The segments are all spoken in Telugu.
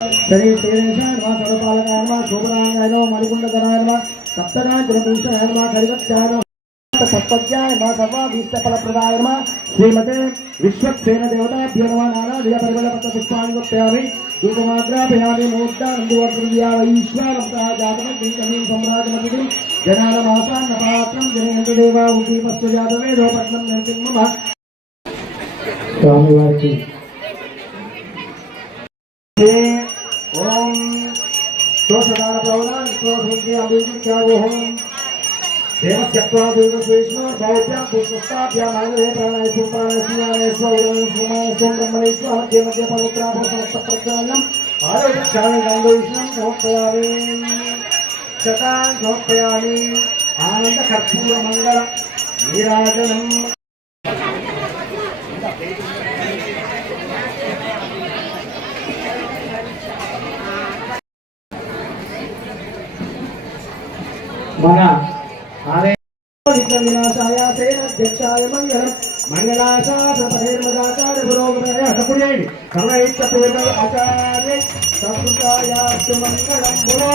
श्री श्रीरेशाय नमः सर्वपालकाय नमः शोभनाय नमः मणिकुण्डधराय नमः सप्तकाञ्चनभूषणाय नमः हरिवत्याय नमः तत्त्वज्ञाय नमः सर्वाभीष्टफलप्रदाय नमः श्रीमते विश्वक्सेन देवताभ्यो नमः नानाविधपरिमलपत्रपुष्पाणि समर्पयामि धूपमाग्रापयामि मोक्षानन्दवर्गीयावैश्वानमतः जातमग्निकमीं सम्राजमतिं जनानमासान्नपात्रं जनयन्तु देवा उदीपस्य जातवेदोपट्नं नरसिंह मम स्वामिवारी ओम दोषदान प्रवदान क्रोधमुक्ति अभिज्ञावोहम देवस्यत्वा देवस्वेष्णो भवत्या पुष्पस्ताभ्या नागरे प्राणाय सुप्राणाय स्मराय स्वौरं सुमाय स्वं ब्रह्मणे स्वाहा देवते पवित्राभो समस्त प्रज्ञानम् आरोग्यक्षामि गंगोष्णं समर्पयामि शतान् समर्पयामि आनंद कर्पूर मंगल नीराजनम् మన ఆలయ వినాశాయ సేనాధ్యక్షాయ మంగళం మంగళాశాసపరేర్మదాచార్య పురోగమయ సపురేణి సమయిత్త పూర్వ ఆచార్య సంస్కృతాయాస్తు మంగళం భువో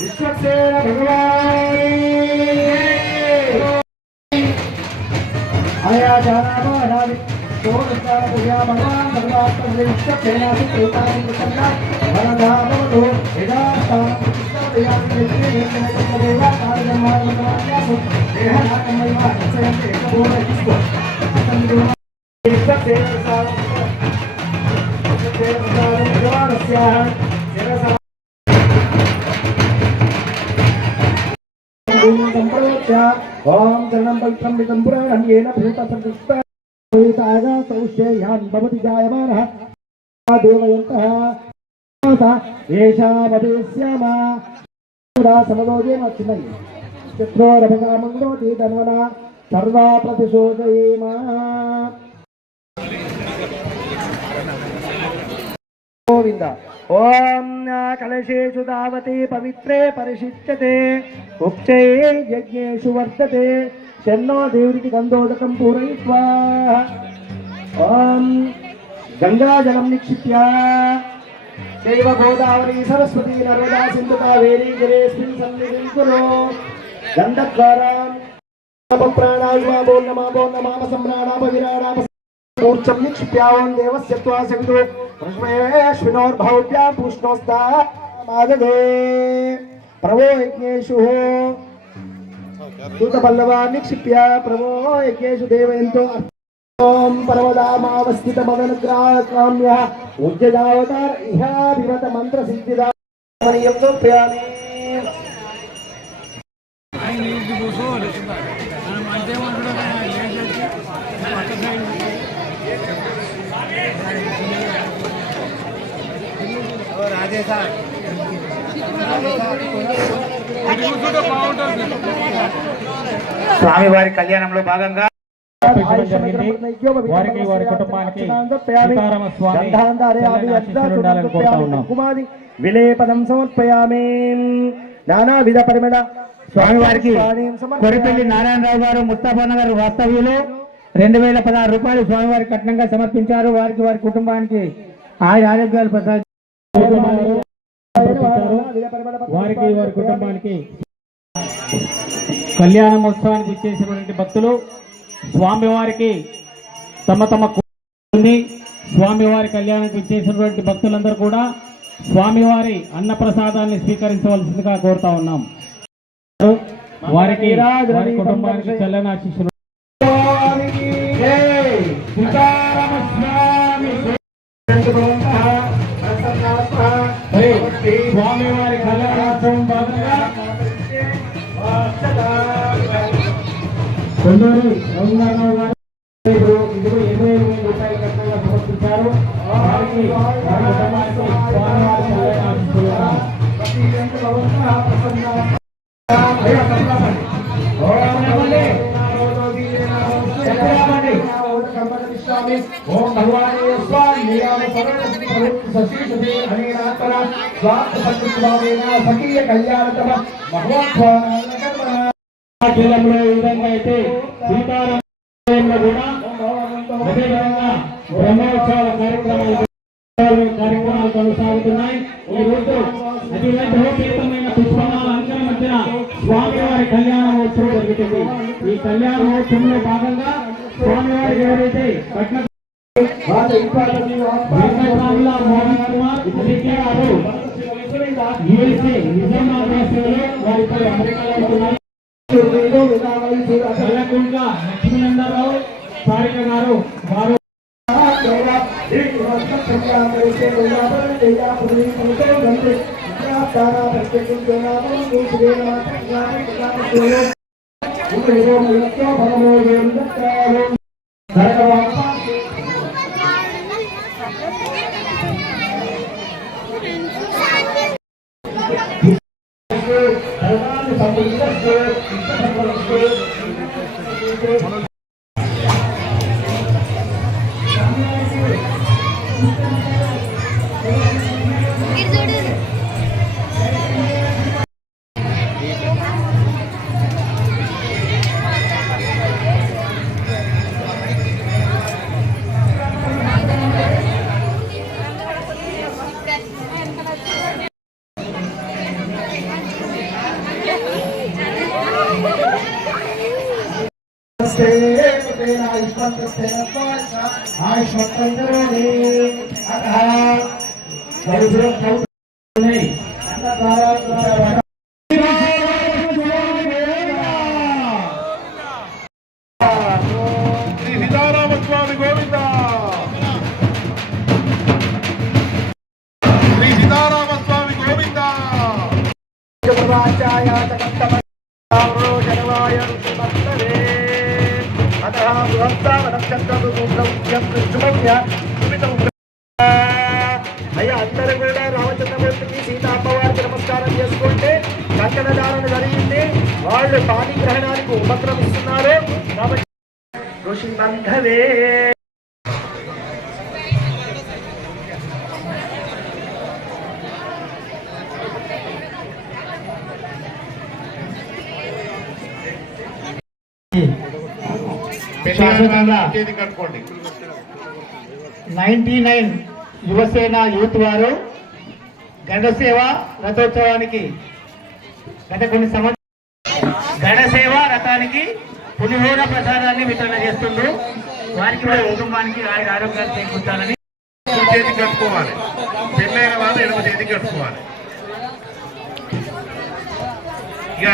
విశ్వక్సేన భగవాన్ ఆయా జానామానాది సోమస్కార పూజా భగవాన్ భగవాన్ విశ్వక్సేనాసి ప్రేతాని ప్రసన్న వరదామో యదాస్థానం ओम चरणं पवित्रं वितं पुराणं येन भूतप्रतिष्ठा भूतागा सौष्ठेयान् भवति जायमानः देवयन्तः येषामभिस्यामा समदोजे मच्चिनै चित्रोरभगामङ्गोति धन्वना सर्वा प्रतिशोधयेम गोविन्द ओम कलशेषु दावते पवित्रे परिशिच्यते उच्चै यज्ञेषु वर्तते शन्नो देवरिति गन्धोदकं पूरयित्वा ओम गंगाजलं निक्षिप्य देव गोदावरी सरस्वती नर्मदा सिंधु कावेरी जलेस्मिन् सन्निधिं कुरु गन्धद्वारा प्राणाय नमो नमः सम्राणाय विराणाय ऊर्जं निक्षिप्यावं देवस्य त्वासविदो रश्मेश्विनोर्भवत्या पुष्णोस्ता माददे प्रभो यज्ञेषु दूतपल्लवा निक्षिप्य प्रभो यज्ञेषु देवयन्तो ओम परमदामावस्थितमदनुग्रहकाम्य उज्जयावतार इहाभिमत मंत्र सिद्धिदा मणियं समर्पयामि స్వామి వారి కళ్యాణంలో భాగంగా వారికి వారి కుటుంబానికి సీతారామ స్వామి విలేపదం సమర్పయామి నానావిధ పరిమళ స్వామి వారికి కొరిపల్లి నారాయణరావు గారు ముస్తాఫా నగర్ వాస్తవ్యులు 2016 రూపాయలు స్వామివారి కట్నంగా సమర్పించారు. వారికి వారి కుటుంబానికి ఆరోగ్యాలు వారికి వారి కుటుంబానికి కళ్యాణ మహోత్సవానికి ఇచ్చేసినటువంటి భక్తులు స్వామివారికి తమ తమ స్వామివారి కళ్యాణానికి ఇచ్చేసినటువంటి భక్తులందరూ కూడా స్వామివారి అన్నప్రసాదాన్ని స్వీకరించవలసిందిగా కోరుతా ఉన్నాం. వారికి వారి కుటుంబానికి చల్లని ఆశీస్సులు. స్వామివారి కళ్యాణోత్సవం భాగంగా కొందరు రఘునాథరావు గారు 25,000 రూపాయల కట్నంగా సమర్పించారు. వారికి వారి కుటుంబానికి స్వామివారి ओम भगवान सखीय कल्याणतम భగవాన్లో ఈ విధంగా అయితే సీతారామ కూడా అదేవిధంగా బ్రహ్మోత్సవాల కార్యక్రమాలు కొనసాగుతున్నాయి. ఈ రోజు అతి వైభవపేతమైన పుష్పమాల అంకణ మధ్యన స్వామివారి కళ్యాణోత్సవం జరుగుతుంది. ఈ కళ్యాణోత్సవంలో భాగంగా స్వామివారికి ఎవరైతే కట్న వెంకటరాముల మోహన్ కుమార్ అధికారి గారు యుఎస్ఏ నిజామాబాద్ దేశంలో వారిపై అమెరికాలో ఉంటున్నారు. కల్లకుంట్ల లక్ష్మీనందరావు సారిక గారు వారు సీతారామస్వామి గోవింద శ్రీ సీతారామస్వామి గోవింద అయ్యా అందరూ కూడా రామచంద్రమూర్తికి సీత అమ్మవారికి నమస్కారం చేసుకుంటే కంకణదారణ జరిగింది. వాళ్ళు పాని గ్రహణానికి ఉపక్రమిస్తున్నారు కాబట్టి ఋషి బంధవే శాశ్వతంగా కట్టుకోండి. 99 యువసేన యూత్ వారు గణసేవ రథోత్సవానికి గత కొన్ని సంవత్సరాలు గణసేవ రథానికి పులిహోర ప్రసాదాన్ని వితరణ చేస్తుండ్రు. వారికి వారి కుటుంబానికి ఆరోగ్యాలు చేకూర్చాలని చేతి కట్టుకోవాలి. పెళ్ళైన వాళ్ళు ఎడమ చేతి కట్టుకోవాలి. ఇక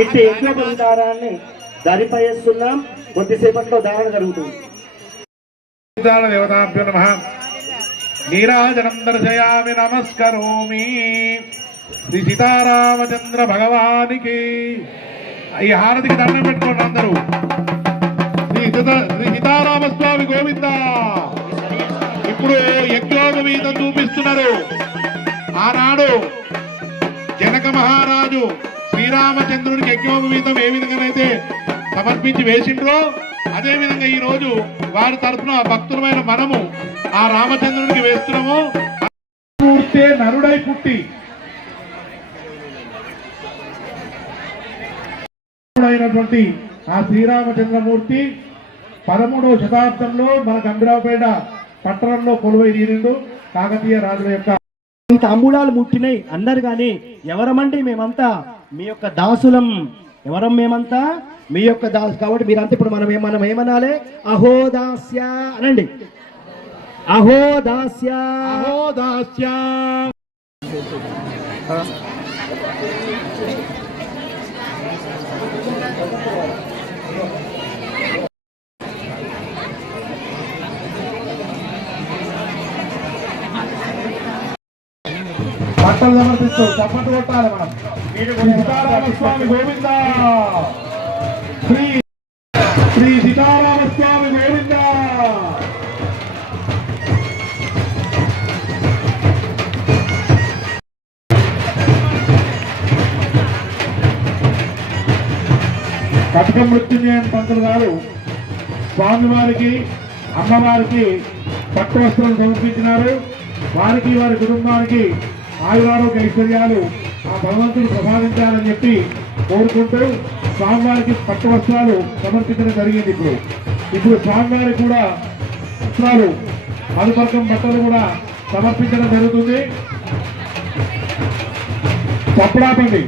ఇట్టి యజ్ఞోపవితారాన్ని ధరిపయేస్తున్నాం. కొద్దిసేపట్లో ధారణ జరుగుతుంది. దేవతాభ్యో నమః. నీరాజనం దర్శయామి నమస్కరోమి. శ్రీ సీతారామచంద్ర భగవానికి ఈ హారతికి దండం పెట్టుకోండి అందరూ. శ్రీ సీతారామస్వామి గోవింద. ఇప్పుడు యజ్ఞోపవీతం చూపిస్తున్నారు. ఆనాడు జనక మహారాజు శ్రీరామచంద్రుడికి యజ్ఞోపవీతం ఏ విధంగానైతే సమర్పించి వేసిండ్రో అదే విధంగా ఈ రోజు వారి తరఫున భక్తులమైన మనము ఆ రామచంద్రుడికి వేస్తున్నాము. పూర్తే నరుడై పుట్టి అయినటువంటి ఆ శ్రీరామచంద్రమూర్తి 13వ శతాబ్దంలో మన గంభీరావుపేట పట్టణంలో కొలువై తీరిండు. కాకతీయ రాజుల యొక్క తాంబూలాలు ముట్టినాయి అన్నారు కానీ ఎవరమండి మేమంతా మీ యొక్క దాసులం. ఎవరం మేమంతా మీ యొక్క దాసు కాబట్టి మీరంతా ఇప్పుడు మనం ఏమనాలి? అహోదాస్య అనండి. అహోదాస్య అహోదాస్య. బట్టలు సమర్పిస్తూ చప్పట్లు కొట్టాలి మనం. సీతారామస్వామి గోవింద. శ్రీ సీతారామస్వామి గోవింద. కటక మృత్యుంజయ పంతులు గారు స్వామివారికి అమ్మవారికి పట్టు వస్త్రాలు సమర్పించినారు. వారికి వారి కుటుంబానికి ఆయురారోగ్య ఐశ్వర్యాలు ఆ భగవంతుడు ప్రసాదించాలని చెప్పి కోరుకుంటూ స్వామివారికి పట్టు వస్త్రాలు సమర్పించడం జరిగింది. ఇప్పుడు స్వామివారికి కూడా వస్త్రాలు మధుపర్కం బట్టలు కూడా సమర్పించడం జరుగుతుంది. చప్పడాపండి.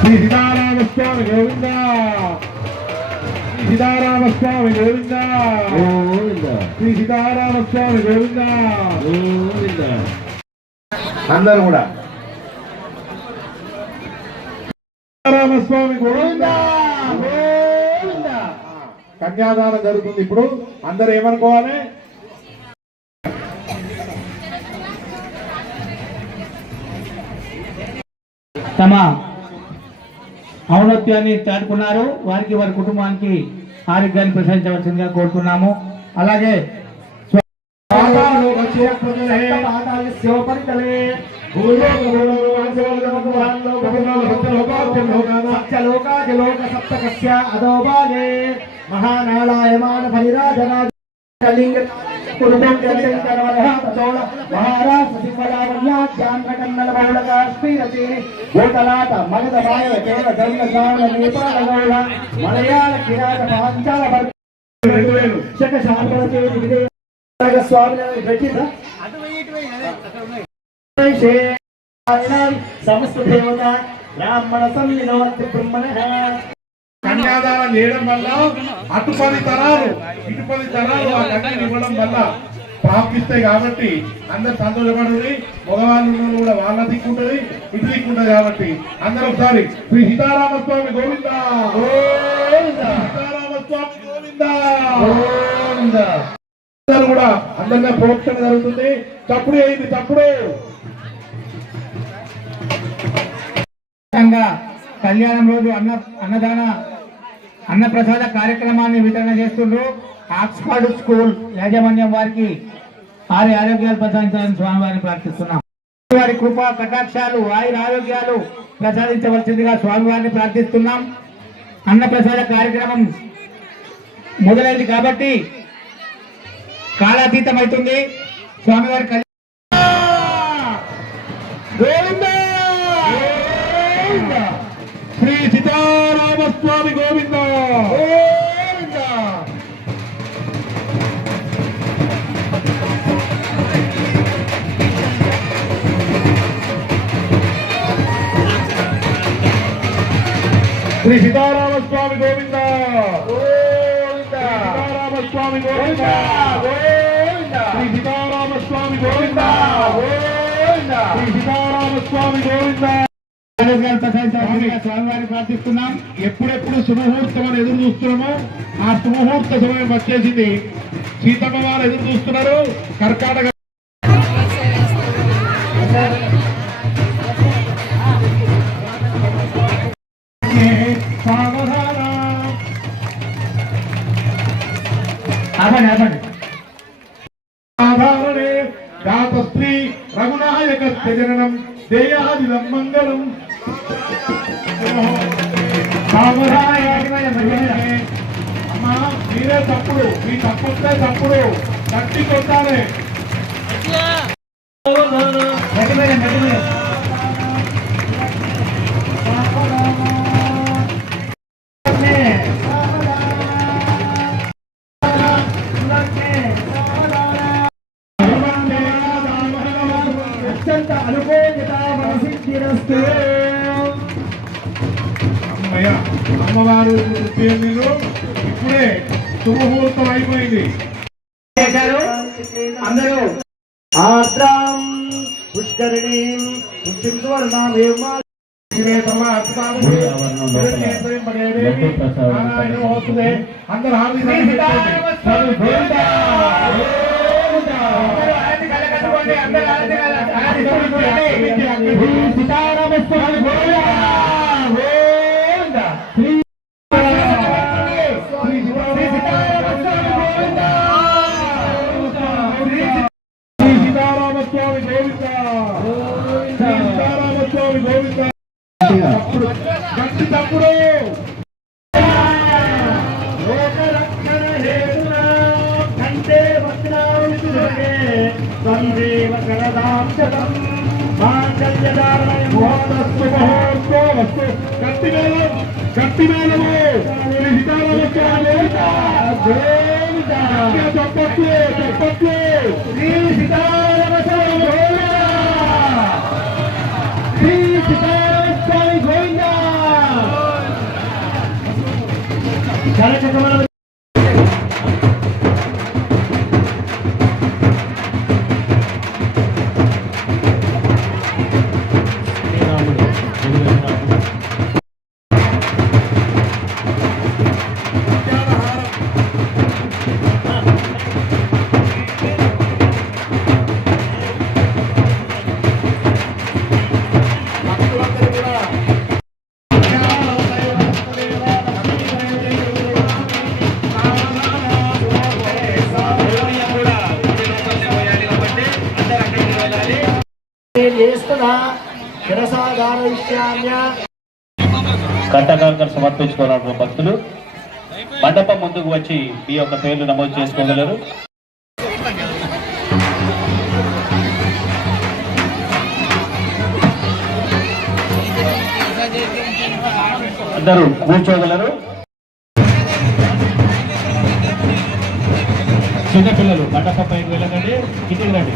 శ్రీ సీతారామస్వామి గోవింద, శ్రీ సీతారామస్వామి గోవింద, శ్రీ సీతారామస్వామి గోవింద. అందరూ కూడా సీతారామస్వామి గోవింద గోవింద. కన్యాదానం జరుగుతుంది. ఇప్పుడు అందరూ ఏమనుకోవాలి? తమ ఔన్నత్యాన్ని చాటుకున్నారు. వారికి వారి కుటుంబానికి ఆరోగ్యాన్ని ప్రసాదించవలసిందిగా కోరుతున్నాము. అలాగే మహానాళాయమాన భైరాజరాజ మలయాళ కిరాట పాంచాల సమస్త దేవత బ్రాహ్మణ సన్నిధి బ్రహ్మణ. కన్యాదానం చేయడం వల్ల అటు 10 తరాలు ఇటు 10 తరాలు ఆ కన్యను ఇవ్వడం వల్ల ప్రాప్తిస్తాయి. కాబట్టి అందరు సంతోషపడుతుంది. మగవాళ్ళు కూడా వాళ్ళ దిక్కుంటది, ఇటు దిక్కుంటది. కాబట్టి అందరూ ఒకసారి శ్రీ సీతారామస్వామి గోవింద గోవింద, సీతారామస్వామి గోవింద గోవింద. అందరూ కూడా అందరిగా ప్రోక్షణ జరుగుతుంది. తప్పుడు అయింది తప్పుడు. కళ్యాణం రోజు అన్నప్రసాద కార్యక్రమాన్ని వితరణ చేస్తుండ్రు. ఆక్స్ఫర్డ్ స్కూల్ యాజమాన్యం వారికి ఆరి ఆరోగ్యాలు ప్రసాదించాలని స్వామివారిని ప్రార్థిస్తున్నాం. వారి కృపా కటాక్షాలు ఆయుర ఆరోగ్యాలు ప్రసాదించవలసిందిగా స్వామివారిని ప్రార్థిస్తున్నాం. అన్నప్రసాద కార్యక్రమం మొదలైంది కాబట్టి కాలాతీతమవుతుంది. స్వామివారి శ్రీ సీతారామస్వామి గోవింద గోవింద. శ్రీ సీతారామస్వామి గోవింద గోవింద, సీతారామస్వామి గోవింద గోవింద, శ్రీ సీతారామస్వామి గోవింద గోవింద, శ్రీ సీతారామస్వామి గోవింద. స్వామివారిని ప్రార్థిస్తున్నాం. ఎప్పుడెప్పుడు శుభముహూర్తం అని ఎదురు చూస్తున్నామో ఆ శుభముహూర్త సమయం వచ్చేసింది. సీతమ్మ వారు ఎదురు చూస్తున్నారు. కర్కాటక సాధారణే జాత స్త్రీ రఘునాయక జననం దేయాదిదం మంగళం. అమ్మా మీరే తప్పుడు, మీ తప్పుంటే తప్పుడు కట్టి కొట్టాలి. అమ్మవారు ఇప్పుడే శుభముహూర్తం అయిపోయింది. అందరూ ఆర్ద్రాం పుష్కరిణీం పుష్టిం సువర్ణామేవ అందరూ గట్టి మేళం గట్టి మేళము శ్రీ సీతారామస్వామి గోవింద చెప్పట్లు చెప్పట్లు శ్రీ సీతారామస్వామి గోవింద శ్రీ సీతారామస్వామి గోవింద కార్యక్రమాల కట్టకాలను సమర్పించుకోవాలనుకున్న భక్తులు మండపం ముందుకు వచ్చి మీ యొక్క పేర్లు నమోదు చేసుకోగలరు. అందరూ కూర్చోగలరు. చిన్నపిల్లలు మండపం పైకి వెళ్ళకండి, కిందికి రండి.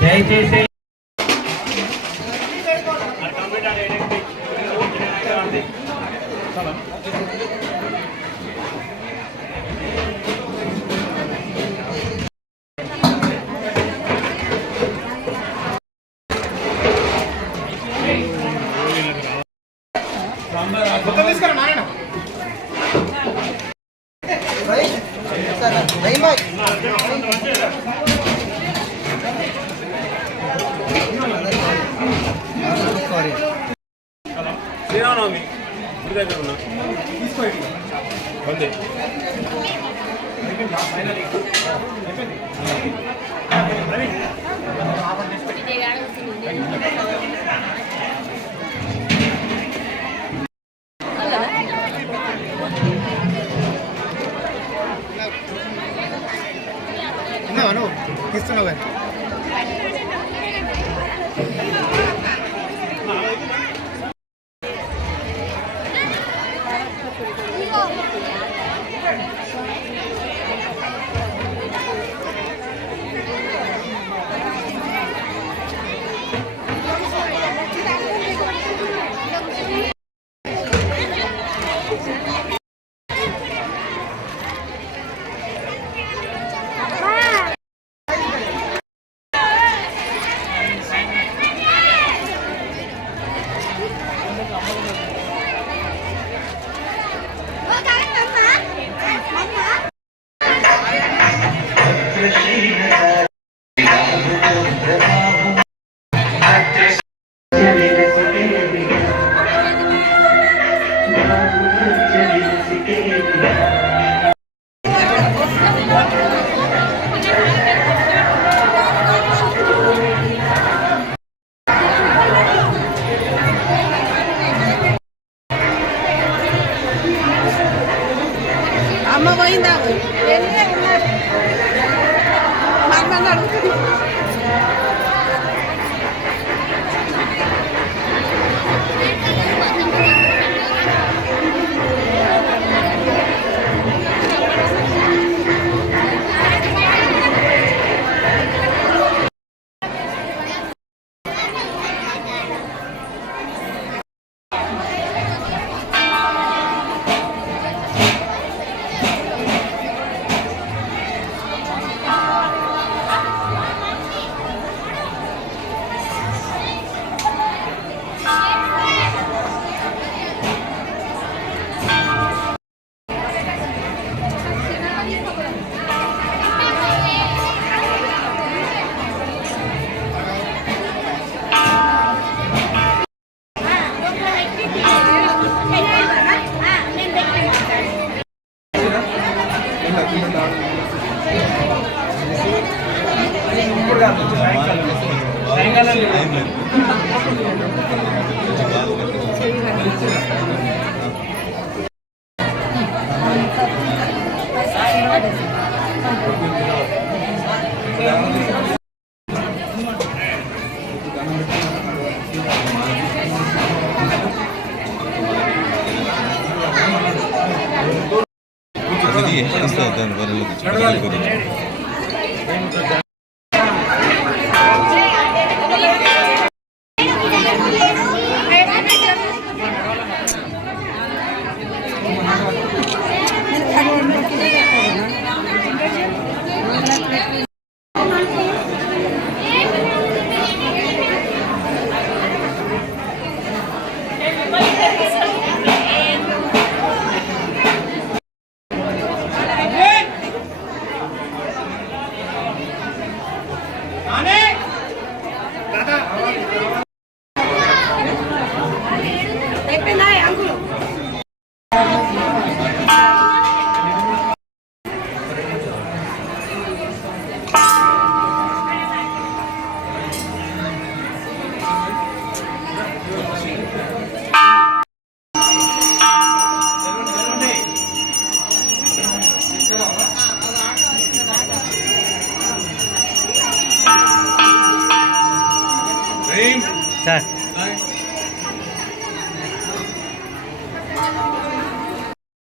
దయచేసి శ్రీరామనవమి గుడి దగ్గర ఉన్నా తీసుకోండి అంతే. తీస్తున్నావు అమ్మ పోయిందా అమ్మని అడుగుతుంది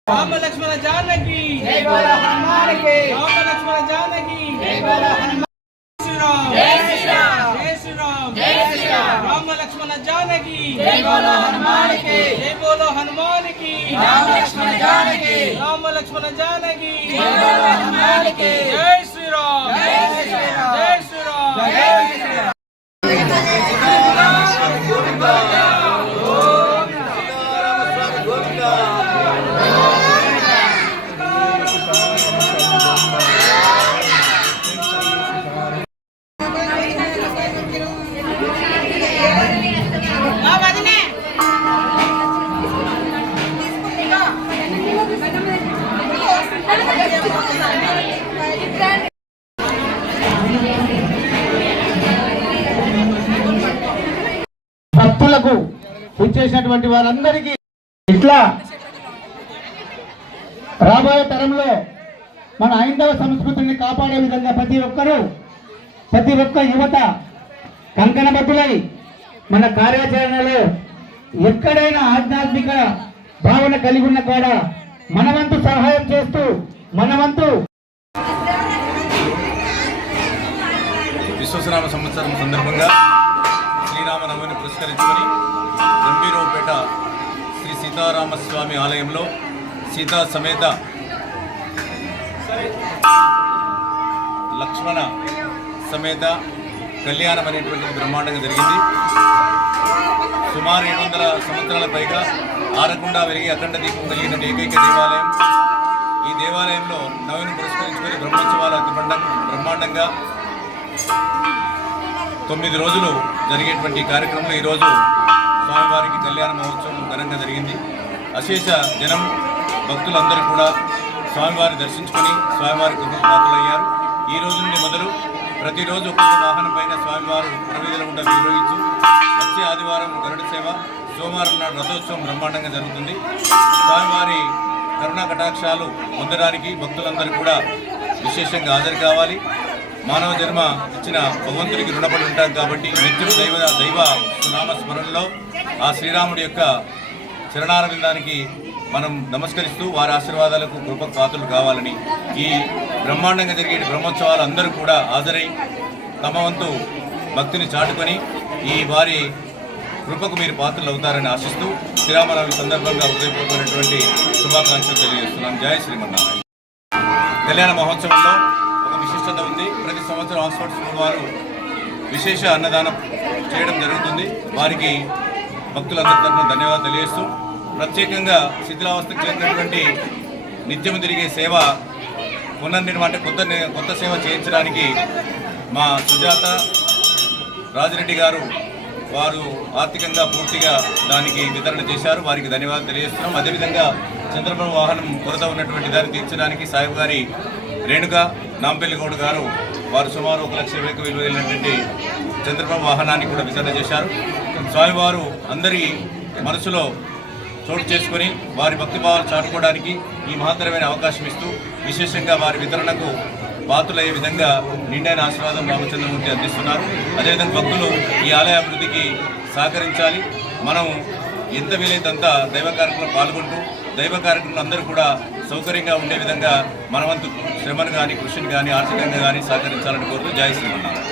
राम लक्ष्मण जानकी जय बोलो हनुमान की राम लक्ष्मण जानकी जय बोलो हनुमान श्री राम जय श्री राम जय श्री राम जय श्री राम राम लक्ष्मण जानकी जय बोलो हनुमान की जय बोलो हनुमान की राम लक्ष्मण जानकी राम लक्ष्मण जानकी जय बोलो हनुमान की जय श्री राम जय श्री राम जय श्री राम जय श्री राम భక్తులకు వచ్చేసినటువంటి వారందరికీ ఇట్లా రాబోయే తరంలో మన హైందవ సంస్కృతిని కాపాడే విధంగా ప్రతి ఒక్క యువత కంకణబద్ధులై మన కార్యాచరణలో ఎక్కడైనా ఆధ్యాత్మిక భావన కలిగి ఉన్న కూడా మనవంతు సహాయం చేస్తూ మనవంతు విశ్వసనామ సంవత్సరం సందర్భంగా శ్రీరామనవమిని పురస్కరించుకొని గంభీరావుపేట శ్రీ సీతారామస్వామి ఆలయంలో సీతా సమేత లక్ష్మణ సమేత కళ్యాణం అనేటువంటిది బ్రహ్మాండంగా జరిగింది. సుమారు 700 సంవత్సరాల పైగా ఆరకుండా వెలిగి అఖండ దీపం కలిగిన ఏకైక దేవాలయం. ఈ దేవాలయంలో నవమిని పురస్కరించుకొని బ్రహ్మోత్సవాలు అతి బ్రహ్మాండంగా 9 రోజులు జరిగేటువంటి కార్యక్రమంలో ఈరోజు స్వామివారికి కళ్యాణ మహోత్సవం ఘనంగా జరిగింది. అశేష జనం భక్తులందరూ కూడా స్వామివారిని దర్శించుకొని స్వామివారి కృపకు పాత్రులయ్యారు. ఈ రోజు నుండి మొదలు ప్రతిరోజు ఒక్కొక్క వాహనం పైన స్వామివారు పురవీధుల గుండా వినియోగించు వచ్చే ఆదివారం గరుడ సేవ, సోమవారం నాడు రథోత్సవం బ్రహ్మాండంగా జరుగుతుంది. స్వామివారి కరుణా కటాక్షాలు పొందడానికి భక్తులందరూ కూడా విశేషంగా హాజరు కావాలి. మానవ జన్మ ఇచ్చిన భగవంతుడికి రుణపడి ఉంటాం కాబట్టి నిత్యం దైవ సునామ స్మరణలో ఆ శ్రీరాముడి యొక్క చరణారవిందానికి మనం నమస్కరిస్తూ వారి ఆశీర్వాదాలకు కృప పాత్రలు కావాలని, ఈ బ్రహ్మాండంగా జరిగే బ్రహ్మోత్సవాలు అందరూ కూడా హాజరై తమ వంతు భక్తిని చాటుకొని ఈ వారి కృపకు మీరు పాత్రలు అవుతారని ఆశిస్తూ శ్రీరామనవమి సందర్భంగా హృదయపూర్వకమైనటువంటి శుభాకాంక్షలు తెలియజేస్తున్నాం. జయ శ్రీమన్నారాయణ. కళ్యాణ మహోత్సవంలో ఒక విశిష్టత ఉంది. ప్రతి సంవత్సరం ఆక్స్ఫర్డ్ స్కూల్ వారు విశేష అన్నదానం చేయడం జరుగుతుంది. వారికి భక్తులందరి తరఫున ధన్యవాదాలు తెలియజేస్తూ ప్రత్యేకంగా శిథిలావస్థకు చెందినటువంటి నిత్యం తిరిగే సేవ పునర్నిర్మాణం కొత్త సేవ చేయించడానికి మా సుజాత రాజిరెడ్డి గారు వారు ఆర్థికంగా పూర్తిగా దానికి వితరణ చేశారు. వారికి ధన్యవాదాలు తెలియజేస్తున్నాం. అదేవిధంగా చంద్రబాబు వాహనం కొరత ఉన్నటువంటి దాన్ని తీర్చడానికి సాహిబ్ గారి రేణుక నాంపల్లిగౌడ్ గారు వారు సుమారు 1,20,000 విలువ కలిగినటువంటి చంద్రబాబు వాహనాన్ని కూడా వితరణ చేశారు. స్వామివారు అందరి మనసులో చోటు చేసుకొని వారి భక్తిభావాలు చాటుకోవడానికి ఈ మహత్తరమైన అవకాశం ఇస్తూ విశేషంగా వారి వితరణకు పాత్రలయ్యే విధంగా నిండైన ఆశీర్వాదం రామచంద్రమూర్తి అందిస్తున్నారు. అదేవిధంగా భక్తులు ఈ ఆలయ అభివృద్ధికి సహకరించాలి. మనం ఎంత వీలైనంత దైవ కార్యక్రమంలో పాల్గొంటూ దైవ కార్యక్రమంలో అందరూ కూడా సౌకర్యంగా ఉండే విధంగా మనవంతు శ్రమను కానీ కృషిని కానీ ఆర్థికంగా కానీ సహకరించాలని కోరుతూ జై శ్రీమన్నారాయణ.